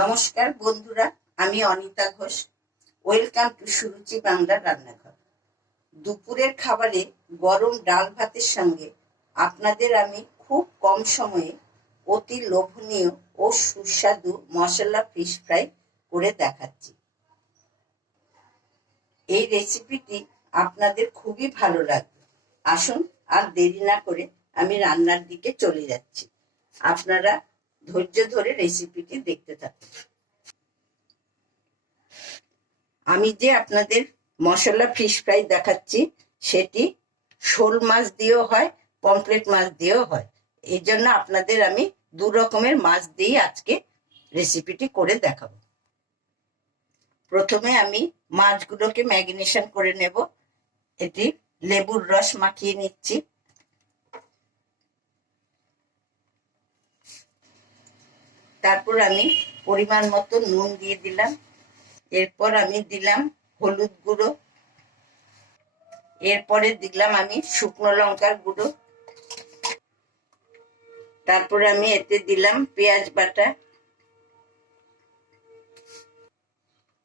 নমস্কার বন্ধুরা, আমি অনিতা ঘোষ। ওয়েলকাম টু সুরুচি বাংলা রান্নাঘর। দুপুরের খাবারে গরম ডাল ভাতের সঙ্গে আপনাদের আমি খুব কম সময়ে অতি লোভনীয় ও সুস্বাদু মশলা ফিশ ফ্রাই করে দেখাচ্ছি। এই রেসিপিটি আপনাদের খুবই ভালো লাগবে। আসুন আর দেরি না করে আমি রান্নার দিকে চলে যাচ্ছি। আপনারা ধৈর্য ধরে রেসিপিটি দেখতে থাকুন। আমি যে আপনাদের মশলা ফিশ ফ্রাই দেখাচ্ছি সেটি শোল মাছ দিয়েও হয়, পমফ্রেট মাছ দিয়েও হয়। এই জন্য আপনাদের আমি দু রকমের মাছ দিয়ে আজকে রেসিপিটি করে দেখাবো। প্রথমে আমি মাছগুলোকে ম্যারিনেশন করে নেব। এটি লেবুর রস মাখিয়ে নিচ্ছি। তারপর আমি পরিমাণ মতো নুন দিয়ে দিলাম। এরপর আমি দিলাম হলুদ গুঁড়ো। এরপরে দিলাম আমি শুকনো লঙ্কার গুঁড়ো। তারপর আমি এতে দিলাম পেঁয়াজ বাটা।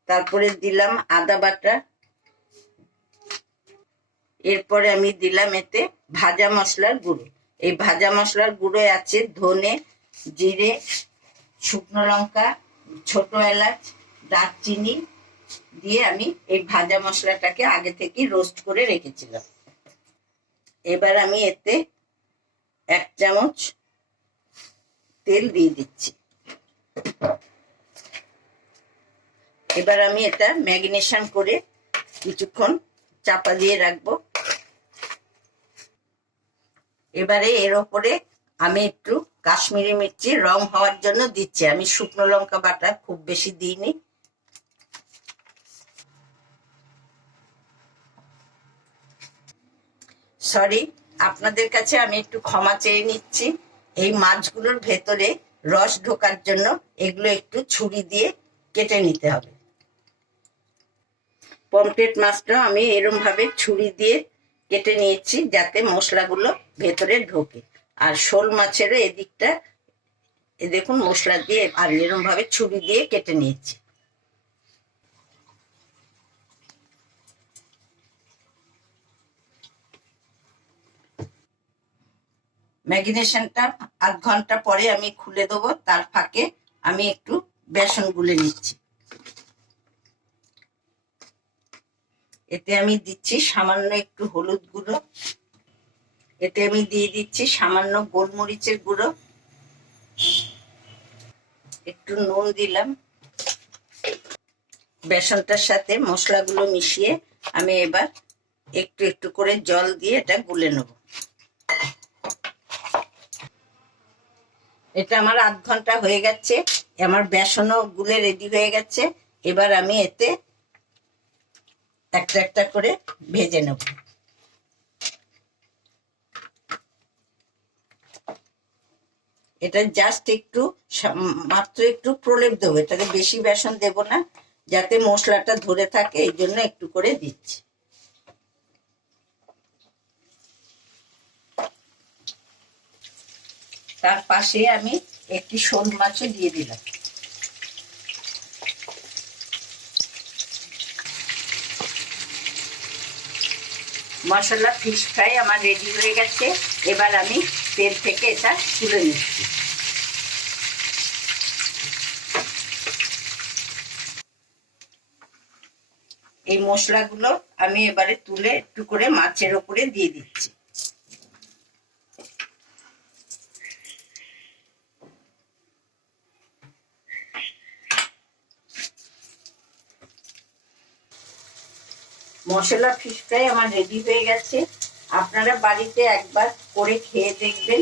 তারপরে দিলাম আদা বাটা। এরপরে আমি দিলাম এতে ভাজা মশলার গুঁড়ো। এই ভাজা মশলার গুঁড়ো আছে ধনে, জিরে, শুকনো লঙ্কা, ছোট এলাচ, দারচিনি দিয়ে আমি এই ভাজা মশলাটাকে আগে থেকে রোস্ট করে রেখেছিলাম। এবার আমি এতে 1 চামচ তেল দিয়ে দিচ্ছি। এবার আমি এটা ম্যারিনেশন করে কিছুক্ষণ চাপা দিয়ে রাখবো। এবারে এর ওপরে আমি একটু কাশ্মীরি মির্চি রং হওয়ার জন্য দিচ্ছি। আমি শুকনো লঙ্কা বাটা খুব বেশি দিইনি। সরি, আপনাদের কাছে আমি একটু ক্ষমা চেয়ে নিচ্ছি। এই মাছগুলোর ভেতরে রস ঢোকার জন্য এগুলো একটু ছুরি দিয়ে কেটে নিতে হবে। পমফ্রেট মাছটাও আমি এরম ভাবে ছুরি দিয়ে কেটে নিয়েছি যাতে মশলাগুলো ভেতরে ঢোকে। আর শোল মাছেরও এদিকটা দেখুন মশলা দিয়ে আর এরম ভাবে ছুরি দিয়ে কেটে নিয়েছি। ম্যারিনেশনটা আধ ঘন্টা পরে আমি খুলে দেবো। তার ফাঁকে আমি একটু বেসন গুলে নিচ্ছি। এতে আমি দিচ্ছি সামান্য একটু হলুদ গুঁড়ো। এতে আমি দিয়ে দিচ্ছি সামান্য গোলমরিচের গুঁড়ো। একটু নুন দিলাম। বেসনটার সাথে মশলাগুলো মিশিয়ে আমি এবার একটু একটু করে জল দিয়ে এটা গুলে নেব। এটা আমার আধ ঘন্টা হয়ে গেছে। আমার বেসনও গুলে রেডি হয়ে গেছে। এবার আমি এতে একটা একটা করে ভেজে নেব। এটা জাস্ট একটু মাত্র একটু প্রলেপ দেবো। এটাতে বেশি বেসন দেব না, যাতে মশলাটা ধরে থাকে, এই জন্য একটু করে দিচ্ছি। তার পাশে আমি একটি শোল মাছও দিয়ে দিলাম। মশলা ফিশ ফ্রাই আমার রেডি হয়ে গেছে। এবার আমি তেল থেকে এটা তুলে নিচ্ছি। এই মশলাগুলো আমি এবারে তুলে একটু করে মাছের ওপরে দিয়ে দিচ্ছি। মশলা ফিশ ফ্রাই আমার রেডি হয়ে গেছে। আপনারা বাড়িতে একবার করে খেয়ে দেখবেন,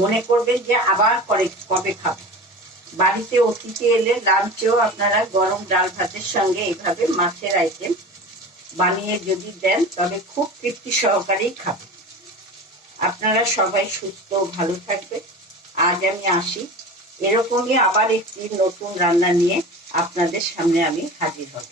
মনে করবেন যে আবার কবে খাবো। বাড়িতে অতিথি এলে লাঞ্চেও আপনারা গরম ডাল ভাতের সঙ্গে এইভাবে মাছের আইটেম বানিয়ে যদি দেন তবে খুব তৃপ্তি সহকারেই খাবে। আপনারা সবাই সুস্থ ভালো থাকবে। আজ আমি আসি। এরকমই আবার একটি নতুন রান্না নিয়ে আপনাদের সামনে আমি হাজির হব।